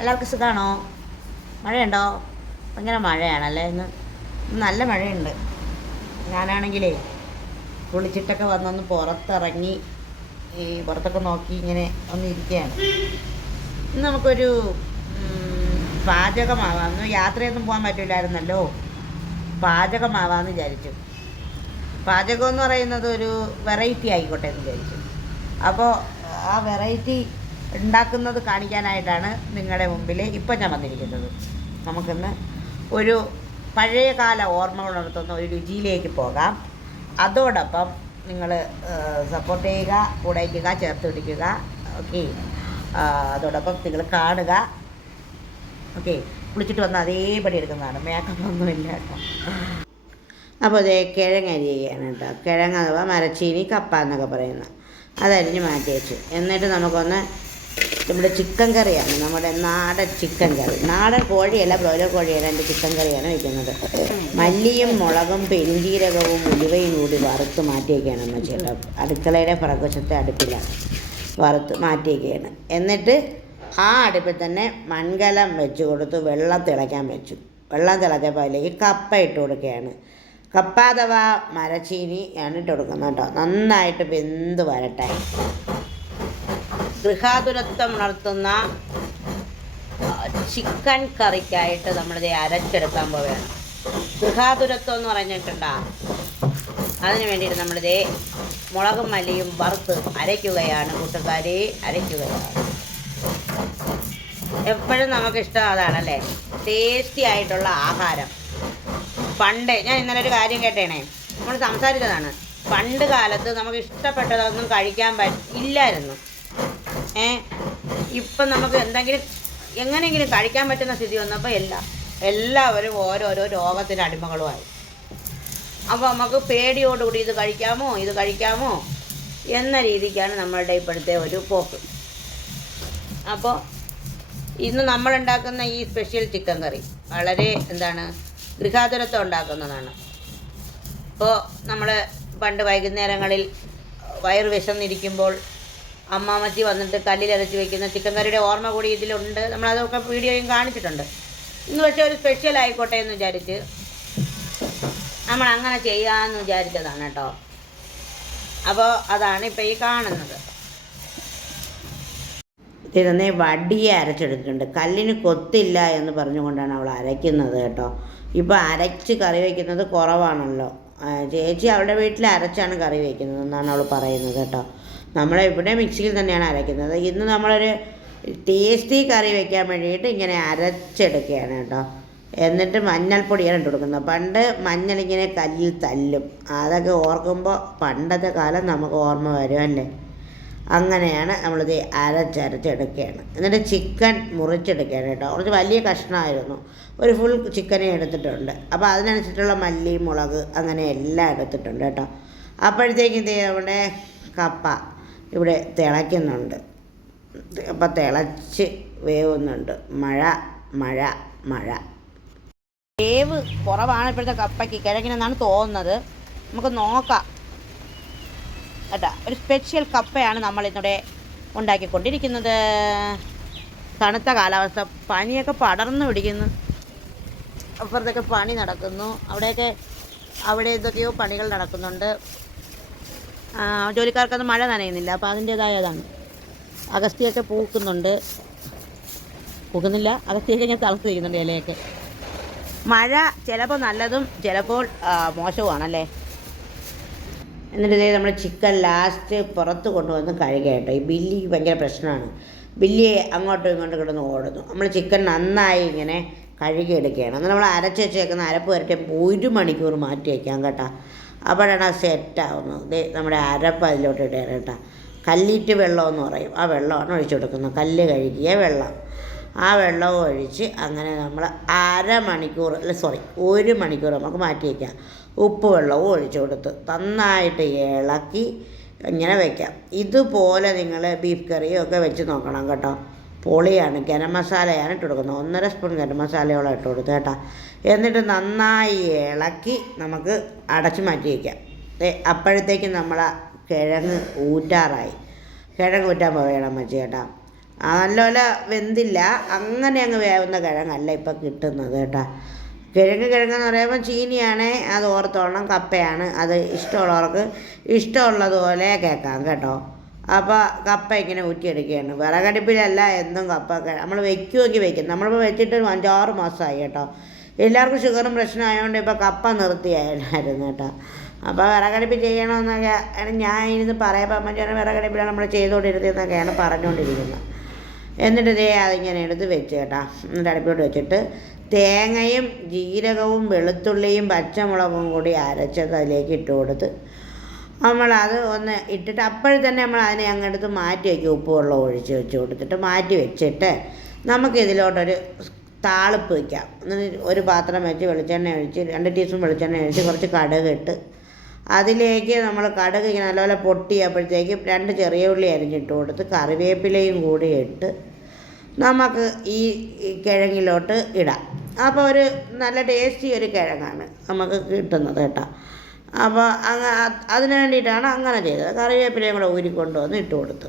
എല്ലാവർക്കും സുഖമാണോ? മഴയുണ്ടോ? ഭയങ്കര മഴയാണല്ലേ ഇന്ന്. നല്ല മഴയുണ്ട്. ഞാനാണെങ്കിലേ കുളിച്ചിട്ടൊക്കെ വന്നൊന്ന് പുറത്തിറങ്ങി പുറത്തൊക്കെ നോക്കി ഇങ്ങനെ ഒന്ന് ഇരിക്കുകയാണ്. ഇന്ന് നമുക്കൊരു പാചകമാവാം. യാത്രയൊന്നും പോകാൻ പറ്റില്ലായിരുന്നല്ലോ. പാചകമാവാമെന്ന് വിചാരിച്ചു. പാചകം എന്ന് പറയുന്നത് ഒരു വെറൈറ്റി ആയിക്കോട്ടെ എന്ന് വിചാരിച്ചു. അപ്പോൾ ആ വെറൈറ്റി ഉണ്ടാക്കുന്നത് കാണിക്കാനായിട്ടാണ് നിങ്ങളുടെ മുമ്പിൽ ഇപ്പം ഞാൻ വന്നിരിക്കുന്നത്. നമുക്കിന്ന് ഒരു പഴയകാല ഓർമ്മകൾ ഉണർത്തുന്ന ഒരു രുചിയിലേക്ക് പോകാം. അതോടൊപ്പം നിങ്ങൾ സപ്പോർട്ട് ചെയ്യുക, കൂടെ വയ്ക്കുക, ചേർത്ത് പിടിക്കുക. ഓക്കെ, അതോടൊപ്പം നിങ്ങൾ കാണുക. ഓക്കെ, കുളിച്ചിട്ട് വന്ന് അതേപടി എടുക്കുന്നതാണ്, മേക്കപ്പ് ഒന്നുമില്ല കേട്ടോ. അപ്പോൾ അതേ കിഴങ്ങ് അരിയുകയാണ് കേട്ടോ. കിഴങ്ങ് അഥവാ മരച്ചീനി, കപ്പ എന്നൊക്കെ പറയുന്നത്, അതരിഞ്ഞ് മാറ്റി വെച്ചു. എന്നിട്ട് നമുക്കൊന്ന് നമ്മുടെ ചിക്കൻ കറിയാണ്, നമ്മുടെ നാടൻ ചിക്കൻ കറി. നാടൻ കോഴിയല്ല, ബ്രോയിലർ കോഴിയല്ല, എൻ്റെ ചിക്കൻ കറിയാണ് വയ്ക്കുന്നത്. മല്ലിയും മുളകും പെരുംജീരകവും ഉലുവയും കൂടി വറുത്ത് മാറ്റിയൊക്കെയാണ് അമ്മ ചേട്ടാ. അടുക്കളയുടെ പുറകുവശത്തെ അടുപ്പിലാണ് വറുത്ത് മാറ്റിയൊക്കെയാണ്. എന്നിട്ട് ആ അടുപ്പിൽ തന്നെ മൺകലം വെച്ച് കൊടുത്ത് വെള്ളം തിളയ്ക്കാൻ വെച്ചു. വെള്ളം തിളച്ചപ്പോൾ അതിലേക്ക് കപ്പ ഇട്ട് കൊടുക്കുകയാണ്. കപ്പ അഥവാ മരച്ചീനി ആണ് ഇട്ട് കൊടുക്കുന്നത് കേട്ടോ. നന്നായിട്ട് വെന്ത് വരട്ടെ. ഗൃഹാതുരത്വം ഉണർത്തുന്ന ചിക്കൻ കറിക്കായിട്ട് നമ്മളിത് അരച്ചെടുക്കാൻ പോവുകയാണ്. ഗൃഹാതുരത്വം എന്ന് പറഞ്ഞിട്ടുണ്ടോ? അതിന് വേണ്ടിയിട്ട് നമ്മളിത് മുളകും മല്ലിയും വറുത്ത് അരയ്ക്കുകയാണ് കൂട്ടുകാരെ, അരയ്ക്കുകയാണ്. എപ്പോഴും നമുക്കിഷ്ടം അതാണല്ലേ, ടേസ്റ്റി ആയിട്ടുള്ള ആഹാരം. പണ്ട് ഞാൻ ഇന്നലെ ഒരു കാര്യം കേട്ടേണേ, നമ്മൾ സംസാരിച്ചതാണ്. പണ്ട് കാലത്ത് നമുക്ക് ഇഷ്ടപ്പെട്ടതൊന്നും കഴിക്കാൻ ഇല്ലായിരുന്നു. ഇപ്പം നമുക്ക് എങ്ങനെയെങ്കിലും കഴിക്കാൻ പറ്റുന്ന സ്ഥിതി വന്നപ്പോൾ എല്ലാവരും ഓരോരോ രോഗത്തിന് അടിമകളുമായി. അപ്പോൾ നമുക്ക് പേടിയോടുകൂടി ഇത് കഴിക്കാമോ എന്ന രീതിക്കാണ് നമ്മളുടെ ഇപ്പോഴത്തെ ഒരു പോക്ക്. അപ്പോൾ ഇന്ന് നമ്മളുണ്ടാക്കുന്ന ഈ സ്പെഷ്യൽ ചിക്കൻ കറി വളരെ ഗൃഹാതുരത്വം ഉണ്ടാക്കുന്നതാണ്. ഇപ്പോൾ നമ്മൾ പണ്ട് വൈകുന്നേരങ്ങളിൽ വയറ് വിശന്നിരിക്കുമ്പോൾ അമ്മാമ്മച്ചി വന്നിട്ട് കല്ലിലരച്ച് വയ്ക്കുന്ന ചിക്കൻ കറിയുടെ ഓർമ്മ കൂടി ഇതിലുണ്ട്. നമ്മളതൊക്കെ വീഡിയോയും കാണിച്ചിട്ടുണ്ട്. ഇന്ന് പക്ഷേ ഒരു സ്പെഷ്യൽ ആയിക്കോട്ടെ എന്ന് വിചാരിച്ച് നമ്മൾ അങ്ങനെ ചെയ്യാമെന്ന് വിചാരിച്ചതാണ് കേട്ടോ. അപ്പോൾ അതാണ് ഇപ്പോൾ ഈ കാണുന്നത്. ഇതന്നെ വടിയെ അരച്ചെടുത്തിട്ടുണ്ട്. കല്ലിന് കൊത്തില്ല എന്ന് പറഞ്ഞുകൊണ്ടാണ് അവൾ അരയ്ക്കുന്നത് കേട്ടോ. ഇപ്പോൾ അരച്ച് കറി വയ്ക്കുന്നത് കുറവാണല്ലോ. ചേച്ചി അവളുടെ വീട്ടിൽ അരച്ചാണ് കറി വയ്ക്കുന്നത് എന്നാണ് അവൾ പറയുന്നത് കേട്ടോ. ഇവിടെ മിക്സിയിൽ തന്നെയാണ് അരയ്ക്കുന്നത്. ഇന്ന് നമ്മളൊരു ടേസ്റ്റി കറി വയ്ക്കാൻ വേണ്ടിയിട്ട് ഇങ്ങനെ അരച്ചെടുക്കുകയാണ് കേട്ടോ. എന്നിട്ട് മഞ്ഞൾപ്പൊടിയാണ് ഇട്ട് കൊടുക്കുന്നത്. പണ്ട് മഞ്ഞളിങ്ങനെ കല്ലിൽ തല്ലും. അതൊക്കെ ഓർക്കുമ്പോൾ പണ്ടത്തെ കാലം നമുക്ക് ഓർമ്മ വരുമല്ലേ. അങ്ങനെയാണ് നമ്മളിത് അരച്ചെടുക്കുകയാണ്. എന്നിട്ട് ചിക്കൻ മുറിച്ചെടുക്കുകയാണ് കേട്ടോ. കുറച്ച് വലിയ കഷ്ണമായിരുന്നു, ഒരു ഫുൾ ചിക്കനെ എടുത്തിട്ടുണ്ട്. അപ്പോൾ അതിനനുസരിച്ചുള്ള മല്ലി, മുളക് അങ്ങനെ എല്ലാം എടുത്തിട്ടുണ്ട് കേട്ടോ. അപ്പോഴത്തേക്കും നമ്മുടെ കപ്പ ഇവിടെ തിളയ്ക്കുന്നുണ്ട്. അപ്പം തിളച്ച് വേവുന്നുണ്ട്. മഴ വേവ് കുറവാണ് ഇപ്പോഴത്തെ കപ്പയ്ക്ക്, കിഴങ്ങിനെന്നാണ് തോന്നുന്നത്. നമുക്ക് നോക്കാം കേട്ടോ. ഒരു സ്പെഷ്യൽ കപ്പയാണ് നമ്മളിന്നിവിടെ ഉണ്ടാക്കിക്കൊണ്ടിരിക്കുന്നത്. തണുത്ത കാലാവസ്ഥ, പനിയൊക്കെ പടർന്നു പിടിക്കുന്നു. അപ്പുറത്തൊക്കെ പണി നടക്കുന്നു. അവിടെ എന്തൊക്കെയോ പണികൾ നടക്കുന്നുണ്ട്. ജോലിക്കാർക്കൊന്നും മഴ നനയുന്നില്ല, അപ്പോൾ അതിൻ്റേതായതാണ്. അഗസ്തിയൊക്കെ പൂക്കുന്നില്ല, അഗസ്തിയൊക്കെ ഞാൻ തളർത്ത് വയ്ക്കുന്നുണ്ട് ഇലയൊക്കെ. മഴ ചിലപ്പോൾ നല്ലതും ചിലപ്പോൾ മോശവുമാണല്ലേ. എന്നിട്ട് ഇതേ നമ്മൾ ചിക്കൻ ലാസ്റ്റ് പുറത്ത് കൊണ്ടുവന്ന് കഴുകട്ടോ. ഈ ബില്ലിക്ക് ഭയങ്കര പ്രശ്നമാണ്. ബില്ലിയെ അങ്ങോട്ടും ഇങ്ങോട്ടും കിടന്ന് ഓടുന്നു. നമ്മൾ ചിക്കൻ നന്നായി ഇങ്ങനെ കഴുകിയെടുക്കുകയാണ്. അങ്ങനെ നമ്മൾ അരച്ച് വെച്ചേക്കുന്ന അരപ്പ് വരട്ടെ 1 മണിക്കൂർ മാറ്റി വയ്ക്കാം കേട്ടോ. അപ്പോഴാണ് അത് സെറ്റാവുന്നത്. നമ്മുടെ അരപ്പ് അതിലോട്ട് ഇടുക കേട്ടോ. കല്ലിറ്റ് വെള്ളം എന്ന് പറയും, ആ വെള്ളമാണ് ഒഴിച്ചു കൊടുക്കുന്നത്. കല്ല് കഴുകിയ വെള്ളം, ആ വെള്ളം ഒഴിച്ച് അങ്ങനെ നമ്മൾ 1 മണിക്കൂർ നമുക്ക് മാറ്റി വയ്ക്കാം. ഉപ്പ് വെള്ളവും ഒഴിച്ചു കൊടുത്ത് നന്നായിട്ട് ഇളക്കി ഇങ്ങനെ വയ്ക്കാം. ഇതുപോലെ നിങ്ങൾ ബീഫ് കറിയും ഒക്കെ വെച്ച് നോക്കണം കേട്ടോ. പൊളിയാണ്. ഗരം മസാലയാണ് ഇട്ട് കൊടുക്കുന്നത്. 1.5 സ്പൂൺ ഗരം മസാലയോളം ഇട്ട് കൊടുത്ത് കേട്ടോ. എന്നിട്ട് നന്നായി ഇളക്കി നമുക്ക് അടച്ച് മാറ്റി വയ്ക്കാം. അപ്പോഴത്തേക്കും നമ്മൾ കിഴങ്ങ് ഊറ്റാറായി. കിഴങ്ങ് ഊറ്റാൻ പോവുകയാണ് അമ്മച്ചി കേട്ടോ. നല്ലപോലെ വെന്തില്ല, അങ്ങനെ അങ്ങ് വേവുന്ന കിഴങ്ങല്ല ഇപ്പം കിട്ടുന്നത് കേട്ടോ. കിഴങ്ങെന്ന് പറയുമ്പോൾ ചീനിയാണേ അത് ഓർത്തോണം, കപ്പയാണ്. അത് ഇഷ്ടമുള്ളവർക്ക് ഇഷ്ടമുള്ളതുപോലെ കേൾക്കാം കേട്ടോ. അപ്പോൾ കപ്പ ഇങ്ങനെ ഊറ്റിയെടുക്കുകയാണ്. വിറകടുപ്പിലല്ല എന്നും കപ്പ നമ്മൾ വയ്ക്കുമെങ്കിൽ വയ്ക്കും. നമ്മളിപ്പോൾ വെച്ചിട്ട് 5-6 മാസമായി കേട്ടോ. എല്ലാവർക്കും ഷുഗറും പ്രശ്നമായതുകൊണ്ട് ഇപ്പോൾ കപ്പ നിർത്തിയായിരുന്നു കേട്ടോ. അപ്പോൾ വിറകടുപ്പിൽ ചെയ്യണമെന്നൊക്കെ ഞാൻ ഇരുന്ന് പറയുമ്പോൾ അമ്മ വിറകടുപ്പിലാണ് നമ്മൾ ചെയ്തുകൊണ്ടിരുന്നതെന്നൊക്കെയാണ് പറഞ്ഞുകൊണ്ടിരിക്കുന്നത്. എന്നിട്ട് അതിങ്ങനെ എടുത്ത് വെച്ച് കേട്ടോ. എന്നിട്ട് അടുപ്പിലോട്ട് വെച്ചിട്ട് തേങ്ങയും ജീരകവും വെളുത്തുള്ളിയും പച്ചമുളകും കൂടി അരച്ചത് അതിലേക്ക് ഇട്ട് കൊടുത്ത് നമ്മളത് ഒന്ന് ഇട്ടിട്ട് അപ്പോഴത്തന്നെ നമ്മൾ അതിനെ അങ്ങെടുത്ത് മാറ്റി വയ്ക്കും. ഉപ്പ് വെള്ളം ഒഴിച്ച് വെച്ച് കൊടുത്തിട്ട് മാറ്റി വെച്ചിട്ട് നമുക്കിതിലോട്ടൊരു താളിപ്പ് വയ്ക്കാം. ഒരു പാത്രം വെച്ച് വെളിച്ചെണ്ണ ഒഴിച്ച് 2 ടീസ്പൂൺ വെളിച്ചെണ്ണ ഒഴിച്ച് കുറച്ച് കടുക് ഇട്ട് അതിലേക്ക് നമ്മൾ കടുക് ഇങ്ങനെ നല്ലപോലെ പൊട്ടിയപ്പോഴത്തേക്ക് 2 ചെറിയ ഉള്ളി അരിഞ്ഞിട്ട് കൊടുത്ത് കറിവേപ്പിലയും കൂടി ഇട്ട് നമുക്ക് ഈ കിഴങ്ങിലോട്ട് ഇടാം. അപ്പോൾ ഒരു നല്ല ടേസ്റ്റി ഒരു കിഴങ്ങാണ് നമുക്ക് കിട്ടുന്നത് കേട്ടോ. അപ്പോൾ അതിന് വേണ്ടിയിട്ടാണ് അങ്ങനെ ചെയ്തത്. കറിവേപ്പിലയും കൂടെ ഊരിക്കൊണ്ടുവന്ന് ഇട്ട് കൊടുത്തു.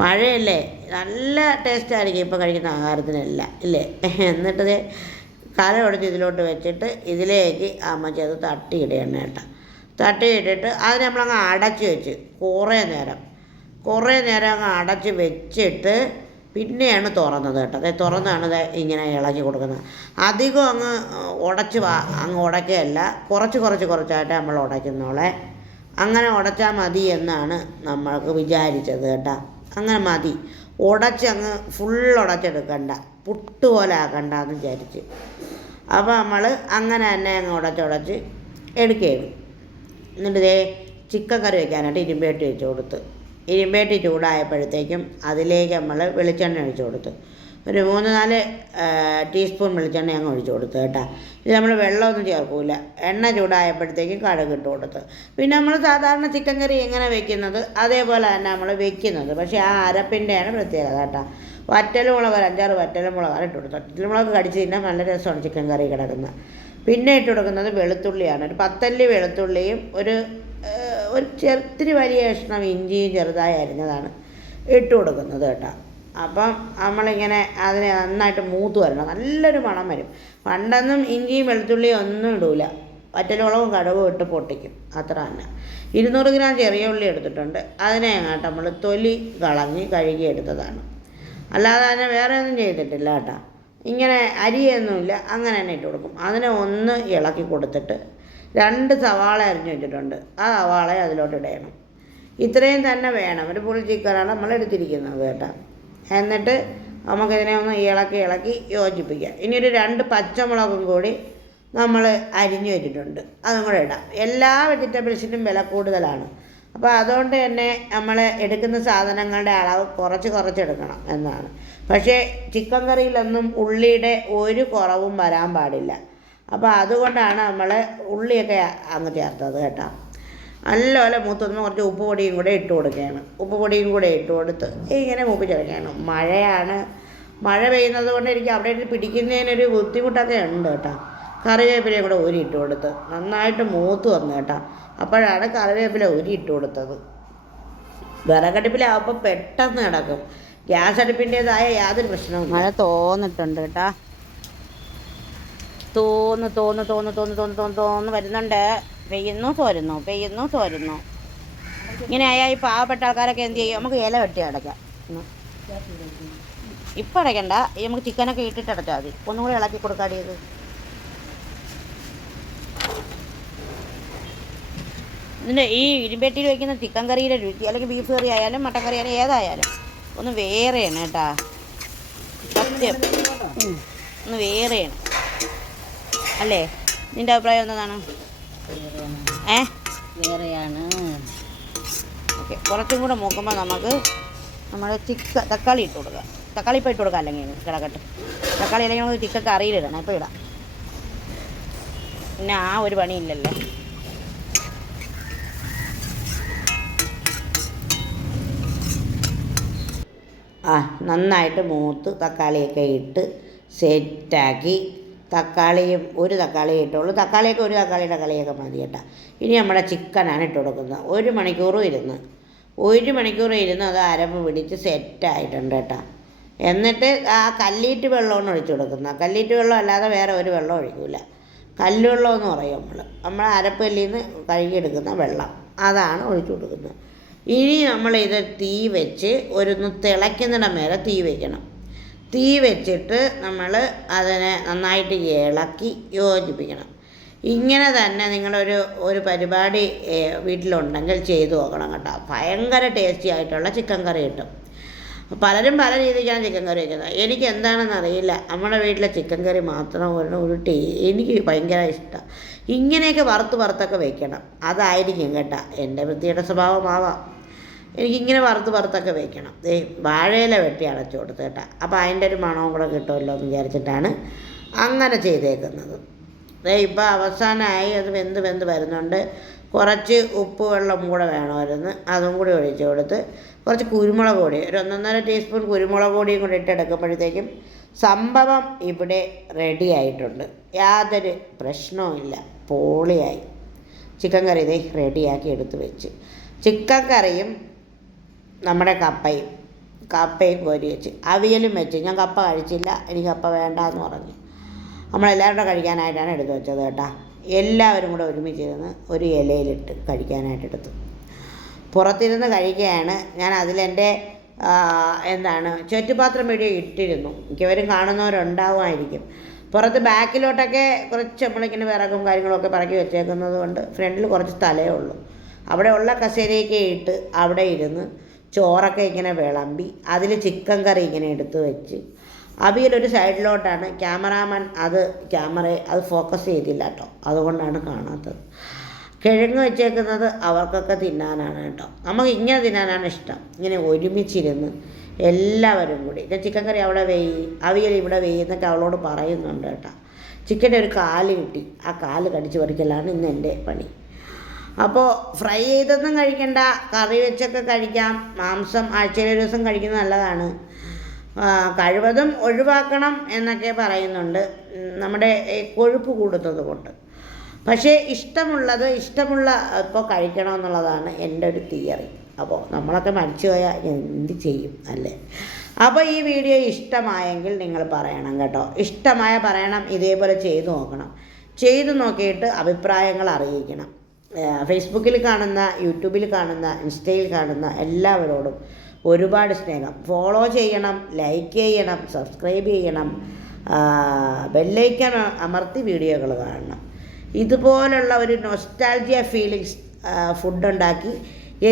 മഴയല്ലേ, നല്ല ടേസ്റ്റായിരിക്കും ഇപ്പോൾ കഴിക്കുന്ന ആഹാരത്തിനെല്ലാം ഇല്ലേ. എന്നിട്ട് കല കൊടുത്ത് ഇതിലോട്ട് വെച്ചിട്ട് ഇതിലേക്ക് അമ്മച്ചി അത് തട്ടിയിടുകയാണ് കേട്ടോ. തട്ടിയിട്ടിട്ട് അതിന് നമ്മളങ്ങ് അടച്ച് വെച്ച് കുറേ നേരം അങ്ങ് അടച്ച് വെച്ചിട്ട് പിന്നെയാണ് തുറന്നത് കേട്ടോ. അത് തുറന്നാണ് ഇത് ഇങ്ങനെ ഇളക്കി കൊടുക്കുന്നത്. അധികം അങ്ങ് ഉടയ്ക്കുകയല്ല, കുറച്ചായിട്ട് നമ്മൾ ഉടയ്ക്കുന്നോളെ. അങ്ങനെ ഉടച്ചാൽ മതി എന്നാണ് നമ്മൾക്ക് വിചാരിച്ചത് കേട്ടോ. അങ്ങനെ മതി, ഉടച്ചങ്ങ് ഉടച്ചെടുക്കണ്ട, പുട്ട് പോലെ ആക്കണ്ട എന്ന് വിചാരിച്ച്. അപ്പോൾ നമ്മൾ അങ്ങനെ തന്നെ അങ്ങ് ഉടച്ച് എടുക്കുകയാണ്. എന്നിട്ട് ചിക്കൻ കറി വയ്ക്കാനായിട്ട് ഇരുമ്പേട്ടി വെച്ച് കൊടുത്ത് ഇരുമ്പേട്ടി ചൂടായപ്പോഴത്തേക്കും അതിലേക്ക് നമ്മൾ വെളിച്ചെണ്ണ ഒഴിച്ച് കൊടുത്തു. ഒരു 3-4 ടീസ്പൂൺ വെളിച്ചെണ്ണ അങ്ങ് ഒഴിച്ച് കൊടുത്തു കേട്ടോ. ഇത് നമ്മൾ വെള്ളമൊന്നും ചേർക്കില്ല. എണ്ണ ചൂടായപ്പോഴത്തേക്കും കടുക് ഇട്ട് കൊടുത്ത്. പിന്നെ നമ്മൾ സാധാരണ ചിക്കൻ കറി എങ്ങനെ വെക്കുന്നത് അതേപോലെ തന്നെ നമ്മൾ വെക്കുന്നത്. പക്ഷേ ആ അരപ്പിൻ്റെയാണ് പ്രത്യേകത കേട്ടോ. വറ്റൽമുളക് 5-6 വറ്റൽമുളകാണ് ഇട്ട് കൊടുത്തത്. വറ്റൽമുളക് കടിച്ച് തിന്നാൻ നല്ല രസമാണ് ചിക്കൻ കറി കിടക്കുന്നത്. പിന്നെ ഇട്ട് കൊടുക്കുന്നത് വെളുത്തുള്ളിയാണ്. ഒരു 10 അല്ലി വെളുത്തുള്ളിയും ഒരു ഇത്തിരി വലിയ കഷ്ണം ഇഞ്ചിയും ചെറുതായി അരിഞ്ഞതാണ് ഇട്ട് കൊടുക്കുന്നത് കേട്ടോ. അപ്പം നമ്മളിങ്ങനെ അതിനെ നന്നായിട്ട് മൂത്ത് വരണം, നല്ലൊരു മണം വരും. പണ്ടൊന്നും ഇഞ്ചിയും വെളുത്തുള്ളിയും ഒന്നും ഇടൂല, വറ്റൽമുളകും കടുകും ഇട്ട് പൊട്ടിക്കും, അത്ര തന്നെ. 200 ഗ്രാം ചെറിയ ഉള്ളി എടുത്തിട്ടുണ്ട്. അതിനെ അങ്ങോട്ട് നമ്മൾ തൊലി കളഞ്ഞ് കഴുകി എടുത്തതാണ്. അല്ലാതെ അതിനെ വേറെ ഒന്നും ചെയ്തിട്ടില്ല കേട്ടോ. ഇങ്ങനെ അരിയൊന്നുമില്ല, അങ്ങനെ തന്നെ ഇട്ട് കൊടുക്കും. അതിനെ ഒന്ന് ഇളക്കി കൊടുത്തിട്ട് 2 സവാള അരിഞ്ഞ് വെച്ചിട്ടുണ്ട്. ആ സവാള അതിലോട്ട് ഇടണം. ഇത്രയും തന്നെ വേണം. ഒരു ഫുൾ ചിക്കനാണ് നമ്മൾ എടുത്തിരിക്കുന്നത് കേട്ടോ. എന്നിട്ട് നമുക്കിതിനെ ഒന്ന് ഇളക്കി യോജിപ്പിക്കാം. ഇനി ഒരു 2 പച്ചമുളകും കൂടി നമ്മൾ അരിഞ്ഞ് വെച്ചിട്ടുണ്ട്, അതും കൂടെ ഇടാം. എല്ലാ വെജിറ്റബിൾസിനും വില കൂടുതലാണ്. അപ്പോൾ അതുകൊണ്ട് തന്നെ നമ്മൾ എടുക്കുന്ന സാധനങ്ങളുടെ അളവ് കുറച്ചെടുക്കണം എന്നാണ്. പക്ഷേ ചിക്കൻ കറിയിലൊന്നും ഉള്ളിയുടെ ഒരു കുറവും വരാൻ പാടില്ല. അപ്പോൾ അതുകൊണ്ടാണ് നമ്മൾ ഉള്ളിയൊക്കെ അങ്ങ് ചേർത്തത് കേട്ടോ. നല്ലപോലെ മൂത്തുമ്പോൾ കുറച്ച് ഉപ്പ് പൊടിയും കൂടെ ഇട്ട് കൊടുക്കുകയാണ്. ഉപ്പ് പൊടിയും കൂടെ ഇട്ട് കൊടുത്ത് ഇങ്ങനെ മൂപ്പിച്ചെടുക്കുകയാണ്. മഴ പെയ്യുന്നത് കൊണ്ട് എനിക്ക് അവിടെ പിടിക്കുന്നതിനൊരു ബുദ്ധിമുട്ടൊക്കെ ഉണ്ട് കേട്ടോ. കറിവേപ്പിലയും കൂടെ ഊരിയിട്ട് കൊടുത്ത് നന്നായിട്ട് മൂത്ത് വന്നു കേട്ടോ. അപ്പോഴാണ് കറിവേപ്പില ഊരിയിട്ട് കൊടുത്തത്. വിറകടുപ്പിലാവുമ്പോൾ പെട്ടെന്ന് കിടക്കും. ഗ്യാസ് അടുപ്പിൻ്റേതായ യാതൊരു പ്രശ്നവും. മഴ തോന്നിട്ടുണ്ട് കേട്ടോ. തോന്ന് വരുന്നുണ്ട്. പെയ്യുന്നു തോരുന്നു. ഇങ്ങനെ ആയാൽ ഈ പാവപ്പെട്ട ആൾക്കാരൊക്കെ എന്ത് ചെയ്യും? നമുക്ക് ഇല വെട്ടി അടയ്ക്കാം. ഇപ്പം അടയ്ക്കണ്ട, നമുക്ക് ചിക്കനൊക്കെ ഇട്ടിട്ട് അടച്ചാൽ മതി. ഒന്നും കൂടെ ഇളക്കി കൊടുക്കാടിയത്. ഇതിൻ്റെ ഈ ഇരുമ്പേട്ടിയിൽ വയ്ക്കുന്ന ചിക്കൻ കറിയുടെ രുചി, അല്ലെങ്കിൽ ബീഫ് കറി ആയാലും മട്ടൻ കറി ആയാലും ഏതായാലും ഒന്ന് വേറെയാണ് കേട്ടോ. സത്യം ഒന്ന് വേറെയാണ് അല്ലേ? നിൻ്റെ അഭിപ്രായം എന്താണ്? വേറെയാണ്. ഓക്കെ, കുറച്ചും കൂടെ നോക്കുമ്പോൾ നമുക്ക് നമ്മുടെ തക്കാളി ഇട്ട് കൊടുക്കാം. തക്കാളി ഇപ്പോൾ ഇട്ട് കൊടുക്കാം, അല്ലെങ്കിൽ കിടക്കട്ടെ. തക്കാളി അല്ലെങ്കിൽ നമുക്ക് ചിക്കൻ കറിയിലിടണം. ഇപ്പോൾ ഇടാം, പിന്നെ ആ ഒരു പണിയില്ലല്ലോ. നന്നായിട്ട് മൂത്ത് തക്കാളിയൊക്കെ ഇട്ട് സെറ്റാക്കി. ഒരു തക്കാളി ഇട്ടുള്ളൂ. തക്കാളിയൊക്കെ ഒരു തക്കാളിയുടെ കളിയൊക്കെ മതി കേട്ടോ. ഇനി നമ്മുടെ ചിക്കനാണ് ഇട്ട് കൊടുക്കുന്നത്. 1 മണിക്കൂറും ഇരുന്ന് 1 മണിക്കൂർ ഇരുന്ന് അത് അരപ്പ് പിടിച്ച് സെറ്റായിട്ടുണ്ട് കേട്ടോ. എന്നിട്ട് ആ കല്ലീറ്റ് വെള്ളമാണ് ഒഴിച്ചു കൊടുക്കുന്നത്. കല്ലീറ്റ് വെള്ളം അല്ലാതെ വേറെ ഒരു വെള്ളം ഒഴിക്കില്ല. കല്ലുവെള്ളം എന്ന് പറയും നമ്മൾ അരപ്പല്ലിൽ നിന്ന് കഴുകിയെടുക്കുന്ന വെള്ളം, അതാണ് ഒഴിച്ചു കൊടുക്കുന്നത്. ഇനി നമ്മളിത് തീ വെച്ച് ഒന്ന് തിളയ്ക്കുന്നിടം വരെ തീ വയ്ക്കണം. തീ വെച്ചിട്ട് നമ്മൾ അതിനെ നന്നായിട്ട് ഇളക്കി യോജിപ്പിക്കണം. ഇങ്ങനെ തന്നെ ഒരു പരിപാടി വീട്ടിലുണ്ടെങ്കിൽ ചെയ്തു നോക്കണം കേട്ടോ. ഭയങ്കര ടേസ്റ്റി ആയിട്ടുള്ള ചിക്കൻ കറി കിട്ടും. പലരും പല രീതിക്കാണ് ചിക്കൻ കറി വയ്ക്കുന്നത്. എനിക്ക് എന്താണെന്ന് അറിയില്ല, നമ്മുടെ വീട്ടിലെ ചിക്കൻ കറി മാത്രം എനിക്ക് ഭയങ്കര ഇഷ്ടം. ഇങ്ങനെയൊക്കെ വറുത്തൊക്കെ വെക്കണം. അതായിരിക്കും കേട്ടോ എൻ്റെ വൃത്തിയുടെ സ്വഭാവമാവാം. എനിക്കിങ്ങനെ വറുത്തൊക്കെ വെക്കണം. വാഴയില വെട്ടി അടച്ചു കൊടുത്ത് കേട്ടോ. അപ്പോൾ അതിൻ്റെ ഒരു മണവും കൂടെ കിട്ടുമല്ലോ എന്ന് വിചാരിച്ചിട്ടാണ് അങ്ങനെ ചെയ്തേക്കുന്നത്. ഇപ്പോൾ അവസാനമായി അത് വെന്ത് വരുന്നുണ്ട്. കുറച്ച് ഉപ്പ് വെള്ളം കൂടെ വേണമായിരുന്നു, അതും കൂടി ഒഴിച്ച് കൊടുത്ത് കുറച്ച് കുരുമുളക് പൊടി, ഒരു 1.5 ടീസ്പൂൺ കുരുമുളക് പൊടിയും കൂടി ഇട്ടെടുക്കുമ്പോഴത്തേക്കും സംഭവം ഇവിടെ റെഡി ആയിട്ടുണ്ട്. യാതൊരു പ്രശ്നവുമില്ല, പൊളിയായി. ചിക്കൻ കറി ഇതേ റെഡിയാക്കി എടുത്ത് വെച്ച്, ചിക്കൻ കറിയും നമ്മുടെ കപ്പയും കോരി വെച്ച്, അവിയലും വെച്ച്. ഞാൻ കപ്പ കഴിച്ചില്ല, എനിക്ക് കപ്പ വേണ്ടാന്ന് പറഞ്ഞു. നമ്മളെല്ലാവരും കഴിക്കാനായിട്ടാണ് എടുത്ത് വെച്ചത് കേട്ടോ. എല്ലാവരും കൂടെ ഒരുമിച്ചിരുന്ന് ഒരു ഇലയിലിട്ട് കഴിക്കാനായിട്ട് എടുത്തു. പുറത്തിരുന്ന് കഴിക്കുകയാണ് ഞാൻ. അതിലെൻ്റെ ചുറ്റുപാത്രം വീഡിയോ ഇട്ടിരുന്നു, മിക്കവരും കാണുന്നവരുണ്ടാവുമായിരിക്കും. പുറത്ത് ബാക്കിലോട്ടൊക്കെ കുറച്ച് നമ്മളിങ്ങനെ വിറകും കാര്യങ്ങളൊക്കെ പറക്കി വെച്ചേക്കുന്നത് കൊണ്ട് ഫ്രണ്ടിൽ കുറച്ച് സ്ഥലമേ ഉള്ളൂ. അവിടെ ഉള്ള കസേരയൊക്കെ ഇട്ട് അവിടെ ഇരുന്ന് ചോറൊക്കെ ഇങ്ങനെ വിളമ്പി അതിൽ ചിക്കൻ കറി ഇങ്ങനെ എടുത്ത് വെച്ച്, അവിയലൊരു സൈഡിലോട്ടാണ്. ക്യാമറാമാൻ അത് ഫോക്കസ് ചെയ്തില്ല കേട്ടോ, അതുകൊണ്ടാണ് കാണാത്തത്. കിഴങ്ങ് വെച്ചേക്കുന്നത് അവർക്കൊക്കെ തിന്നാനാണ് കേട്ടോ. നമുക്ക് ഇങ്ങനെ തിന്നാനാണ് ഇഷ്ടം, ഇങ്ങനെ ഒരുമിച്ചിരുന്ന് എല്ലാവരും കൂടി. ചിക്കൻ കറി അവിടെ അവിയൽ ഇവിടെ എന്നൊക്കെ അവളോട് പറയുന്നുണ്ട് കേട്ടോ. ചിക്കൻ്റെ ഒരു കാല് കിട്ടി, ആ കാല് കടിച്ച് പറിക്കലാണ് ഇന്ന് എൻ്റെ പണി. അപ്പോൾ ഫ്രൈ ചെയ്തൊന്നും കഴിക്കണ്ട, കറി വെച്ചൊക്കെ കഴിക്കാം. മാംസം ആഴ്ചയിൽ ഒരു ദിവസം കഴിക്കുന്നത് നല്ലതാണ്. കഴിവതും ഒഴിവാക്കണം എന്നൊക്കെ പറയുന്നുണ്ട്, നമ്മുടെ കൊഴുപ്പ് കൂടുന്നത് കൊണ്ട്. പക്ഷേ ഇഷ്ടമുള്ള ഇപ്പോൾ കഴിക്കണമെന്നുള്ളതാണ് എൻ്റെ ഒരു തിയറി. അപ്പോൾ നമ്മളൊക്കെ മരിച്ചു പോയാൽ എന്ത് ചെയ്യും അല്ലേ? അപ്പോൾ ഈ വീഡിയോ ഇഷ്ടമായെങ്കിൽ നിങ്ങൾ പറയണം കേട്ടോ. പറയണം, ഇതേപോലെ ചെയ്തു നോക്കണം. ചെയ്തു നോക്കിയിട്ട് അഭിപ്രായങ്ങൾ അറിയിക്കണം. ഫേസ്ബുക്കിൽ കാണുന്ന, യൂട്യൂബിൽ കാണുന്ന, ഇൻസ്റ്റയിൽ കാണുന്ന എല്ലാവരോടും ഒരുപാട് സ്നേഹം. ഫോളോ ചെയ്യണം, ലൈക്ക് ചെയ്യണം, സബ്സ്ക്രൈബ് ചെയ്യണം, ബെല്ലൈക്കൺ അമർത്തി വീഡിയോകൾ കാണണം. ഇതുപോലുള്ള ഒരു നൊസ്റ്റാൾജിയ ഫീലിങ്സ് ഫുഡുണ്ടാക്കി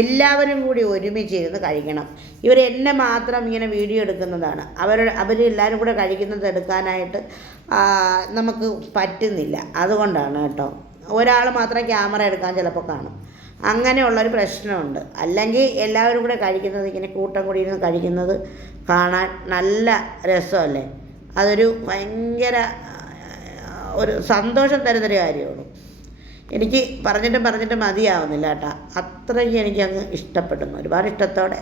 എല്ലാവരും കൂടി ഒരുമിച്ചിരുന്ന് കഴിക്കണം. എന്നെ മാത്രം ഇങ്ങനെ വീഡിയോ എടുക്കുന്നതാണ്, അവരെല്ലാവരും കൂടെ കഴിക്കുന്നത് എടുക്കാനായിട്ട് നമുക്ക് പറ്റുന്നില്ല. അതുകൊണ്ടാണ് കേട്ടോ. ഒരാൾ മാത്രം ക്യാമറ എടുക്കാൻ ചിലപ്പോൾ കാണും, അങ്ങനെയുള്ളൊരു പ്രശ്നമുണ്ട്. അല്ലെങ്കിൽ എല്ലാവരും കൂടെ കഴിക്കുന്നത്, ഇങ്ങനെ കൂട്ടം കൂടി ഇരുന്ന് കഴിക്കുന്നത് കാണാൻ നല്ല രസമല്ലേ? അതൊരു ഭയങ്കര ഒരു സന്തോഷം തരുന്നൊരു കാര്യമാണ്. എനിക്ക് പറഞ്ഞിട്ട് മതിയാവുന്നില്ല കേട്ടോ, അത്രയ്ക്ക് എനിക്കങ്ങ് ഇഷ്ടപ്പെടുന്നു. ഒരുപാട് ഇഷ്ടത്തോടെ